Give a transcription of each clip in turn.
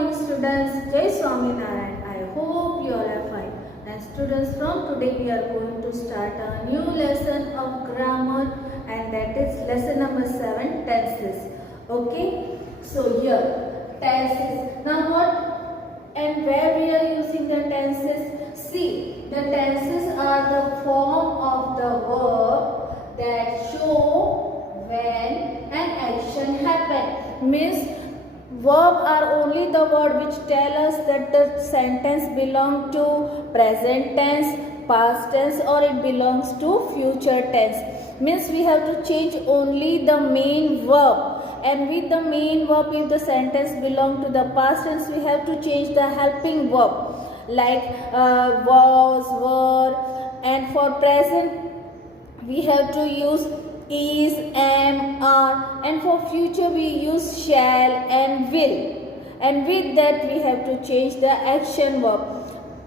morning students, Jai Swaminarayan. I hope you all are fine. And students, from today we are going to start a new lesson of grammar, and that is lesson number 7, tenses. Okay, so here tenses. Now what and where we are using the tenses? See, the tenses are the form of the verb that show when an action happened. Means verb are only the word which tell us that the sentence belong to present tense, past tense, or it belongs to future tense. Means we have to change only the main verb, and with the main verb, if the sentence belong to the past tense, we have to change the helping verb like was, were, and for present we have to use is, am, are, and for future we use shall and will, and with that we have to change the action verb.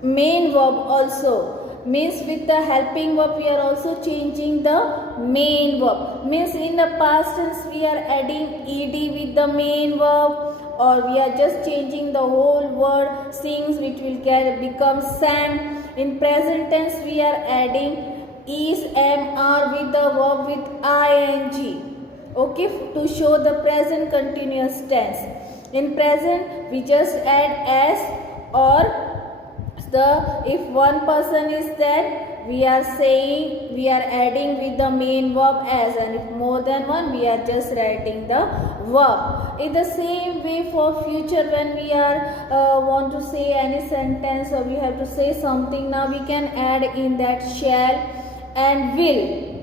Main verb also means with the helping verb we are also changing the main verb. Means in the past tense we are adding ed with the main verb, or we are just changing the whole word sings, which will become sang. In present tense we are adding is, am, are with the verb with ing, okay, to show the present continuous tense. In present we just add as, or the if one person is there, we are saying we are adding with the main verb as, and if more than one we are just writing the verb. In the same way for future, when we are want to say any sentence or we have to say something, now we can add in that shall and will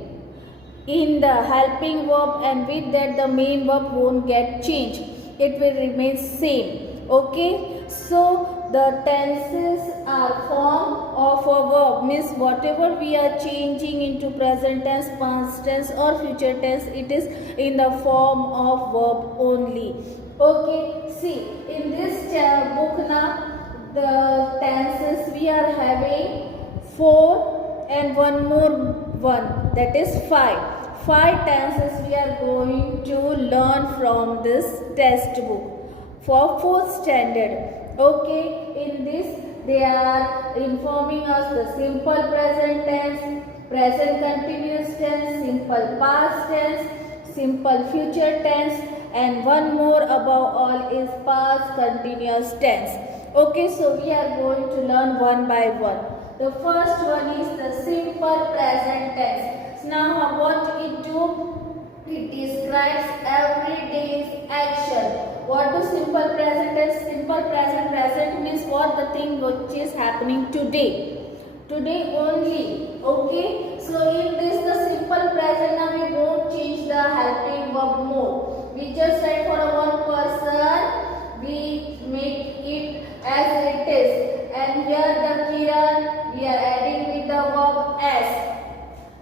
in the helping verb, and with that the main verb won't get changed, it will remain same. Okay, so the tenses are form of a verb, means whatever we are changing into present tense, past tense or future tense, it is in the form of verb only. Okay, see in this book now the tenses we are having 4 and one more one, that is 5 tenses we are going to learn from this textbook for 4th standard. Okay, in this they are informing us the simple present tense, present continuous tense, simple past tense, simple future tense, and one more above all is past continuous tense. Okay, so we are going to learn one by one. The first one is the simple present tense. Now what it do? It describes everyday's action. What do simple present tense? Simple present means what the thing which is happening today. Today only. Okay. So in this the simple present, now we won't change the helping verb more. We just write for a one person. We make it as it is. And here the Kiran we are adding with the verb as.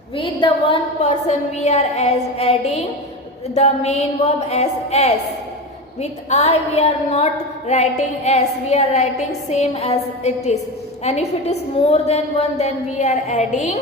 With the one person we are adding the main verb as. With I we are not writing as, we are writing same as it is. And if it is more than one, then we are adding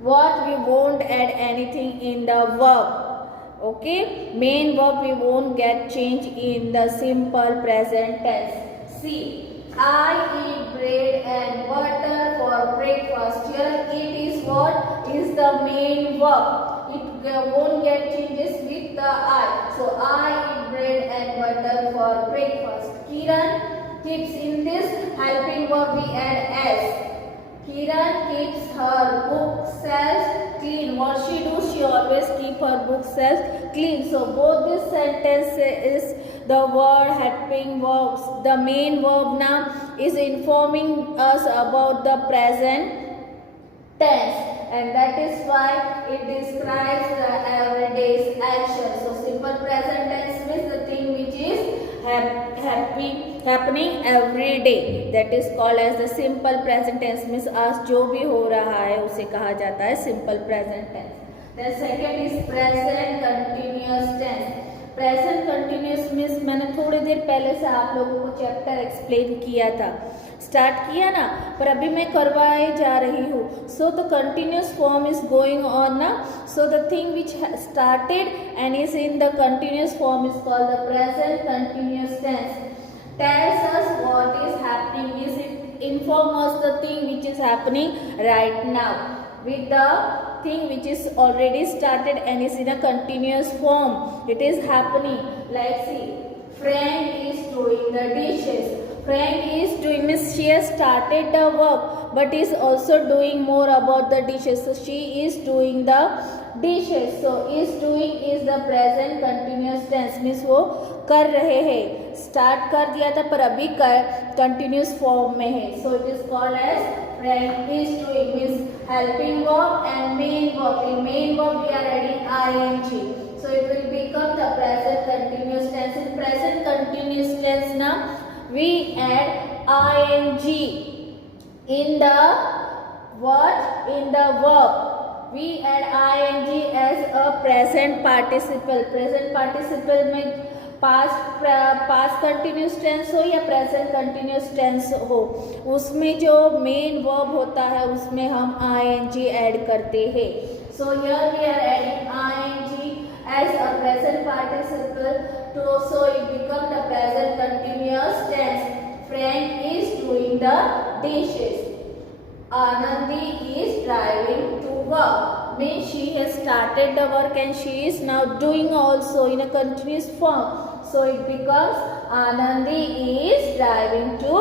what? We won't add anything in the verb. Okay, main verb we won't get change in the simple present tense. See, I eat bread and butter for breakfast. Here it is what is the main verb. It won't get changes with the I. So I eat bread and butter for breakfast. Kiran keeps, in this helping verb we add as. Kiran keeps her book shelves clean. What she do? She always keep her book shelves clean. So both this sentence is the word helping verbs. The main verb now is informing us about the present tense, and that is why it describes the everyday's action. So simple present tense means the thing which is happening every day, that is called as the simple present tense. means आज जो भी हो रहा है उसे कहा जाता है simple present tense. Then second is present continuous tense. Present continuous means मैंने थोड़ी देर पहले से आप लोगों को चैप्टर एक्सप्लेन किया था, स्टार्ट किया ना, पर अभी मैं करवाए जा रही हूँ. So the continuous form is going on ना. So the thing which started and is in the continuous form is called the present continuous tense. tells us what is happening, is it inform us the thing which is happening right now with the thing which is already started and is in a continuous form. It is happening like, see, Frank is doing the dishes. Frank is doing, means she has started the work but is also doing more about the dishes. So she is doing the dishes. So is doing is the present continuous tense, means वो कर रहे हैं, start कर दिया था पर अभी continuous form में है. So it is called as Frank is doing, means helping verb and main verb. In main verb we are adding ing. So it will become the present continuous tense. In present continuous tense now we add ing in the what? In the verb. We add ing as a present participle. Present participle में past continuous tense हो या present continuous tense हो, उसमें जो main verb होता है उसमें हम ing ऐड करते हैं. So here we are adding ing as a present participle to, so it become the present continuous tense. Frank is doing the dishes. Anandi is driving to work. Means she has started the work and she is now doing also in a continuous form. So it becomes Anandi is driving to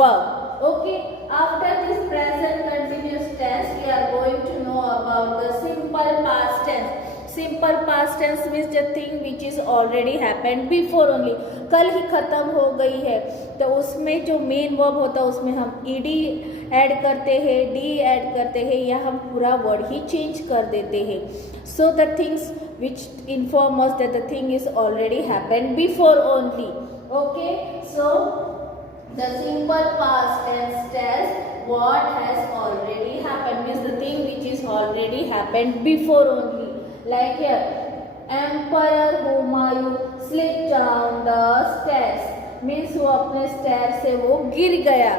work. Okay. After this present continuous tense, we are going to know about the simple past tense. Simple past tense means the thing which is already happened before only. कल ही खत्म हो गई है तो उसमें जो main verb होता है उसमें हम ed ऐड करते हैं, डी ऐड करते हैं या हम पूरा वर्ड ही चेंज कर देते हैं. So the things which inform us that the thing is already happened before only. Okay, so the simple past tense tells what has already happened, means the thing which is already happened before only. Like here, Emperor Humayun slipped down the stairs, means वो अपने stair से वो गिर गया.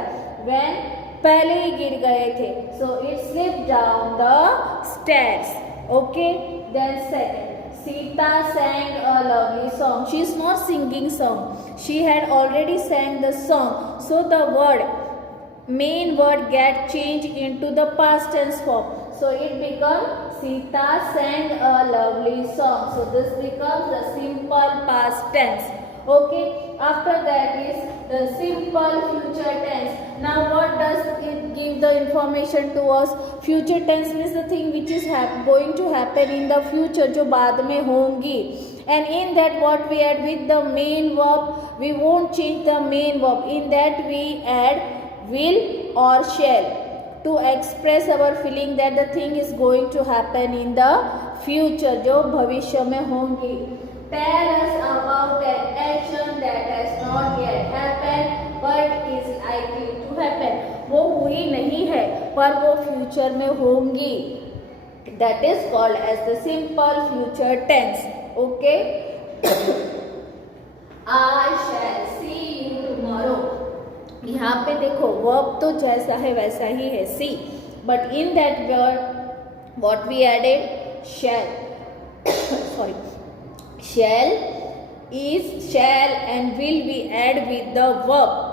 when पहले ही गिर गए थे, so it slipped down the stairs. Okay, then second, Sita sang a lovely song. She is not singing song. She had already sang the song. So the word, main word get changed into the past tense form. So it becomes Sita sang a lovely song. So this becomes the simple past tense. Okay. After that is the simple future tense. Now what does it give the information to us? Future tense means the thing which is going to happen in the future, जो बाद में होंगी. And in that what we add with the main verb, we won't change the main verb. In that we add will or shall to express our feeling that the thing is going to happen in the future, जो भविष्य में होंगी. Tell us about an action that has not yet happened but is likely to happen. वो हुई नहीं है पर वो फ्यूचर में होंगी. That is called as the simple future tense. Okay. I shall see you tomorrow. यहाँ पे देखो वर्ब तो जैसा है वैसा ही है see, but in that word what we added? Shall. Sorry. Shall is shall and will be add with the verb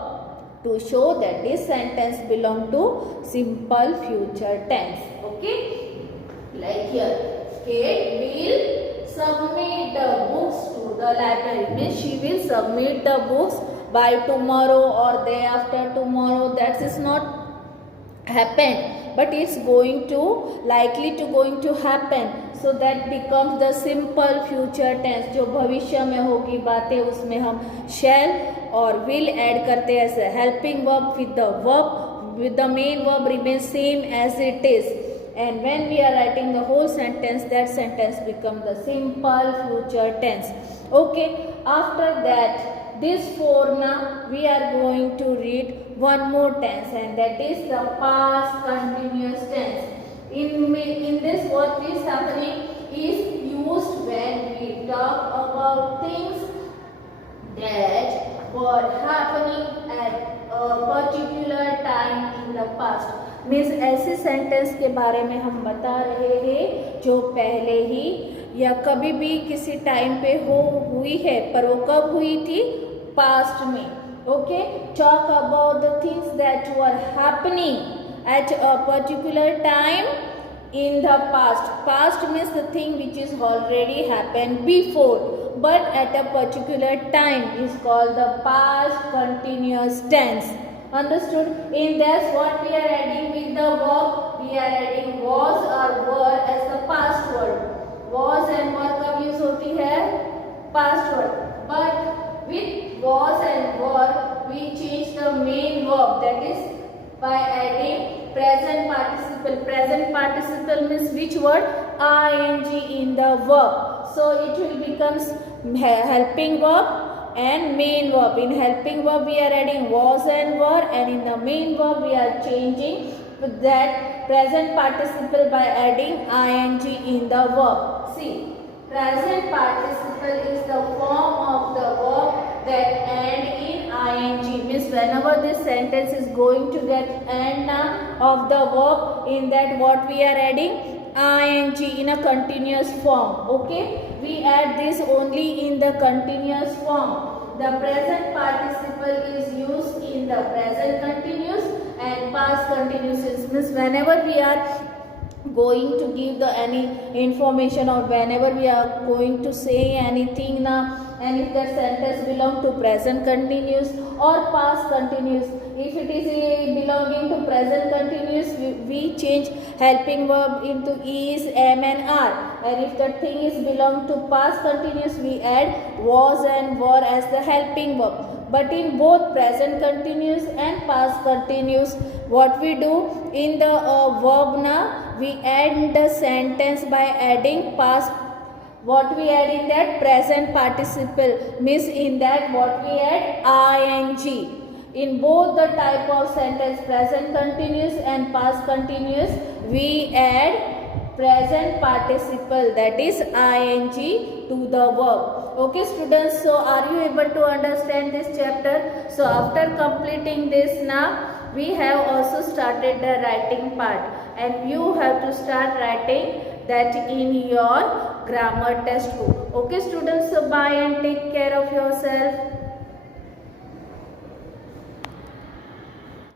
to show that this sentence belong to simple future tense. Okay, like here, Kate will submit the books to the library, means she will submit the books by tomorrow or day after tomorrow. That is not happened but it's going to likely to going to happen. So that becomes the simple future tense. जो भविष्य में होगी बातें उसमें हम shall और will add करते हैं as a helping verb with the verb with the main verb remains same as it is. And when we are writing the whole sentence, that sentence becomes the simple future tense. Okay, after that this four now we are going to read one more tense and that is the past continuous tense. In this what is happening is used when we talk about things that were happening at a particular time in the past. Means ऐसे sentence के बारे में हम बता रहे हैं जो पहले ही या कभी भी किसी टाइम पे हुई है पर वो कब हुई थी? पास्ट में. Okay, talk about the things that were happening at a particular time in the past. Past means the thing which is already happened before, but at a particular time is called the past continuous tense. Understood? In this, what we are adding with the verb, we are adding was or were as the past word. Was and were कब use होती है? Past word. But with was and were, we change the main verb, that is by adding present participle. Present participle means which word? ing in the verb. So it will becomes helping verb and main verb. In helping verb we are adding was and were, and in the main verb we are changing that present participle by adding ing in the verb. See, present participle is the form of the verb that end in ing. Means whenever this sentence is going to get end of the verb, in that what we are adding? ing in a continuous form. Okay, we add this only in the continuous form. The present participle is used in the present continuous and past continuous. Means whenever we are going to give the any information or whenever we are going to say anything now, and if that sentence belong to present continuous or past continuous, if it is belonging to present continuous, we change helping verb into is, am and are, and if that thing is belong to past continuous, we add was and were as the helping verb. But in both present continuous and past continuous, what we do in the verb now, we end the sentence by adding past. What we add in that? Present participle. Means in that what we add? ing. In both the type of sentence, present continuous and past continuous, we add present participle, that is ing, to the verb. Okay students, so are you able to understand this chapter? So after completing this now, we have also started the writing part, and you have to start writing that in your grammar textbook. Okay students, so bye and take care of yourself.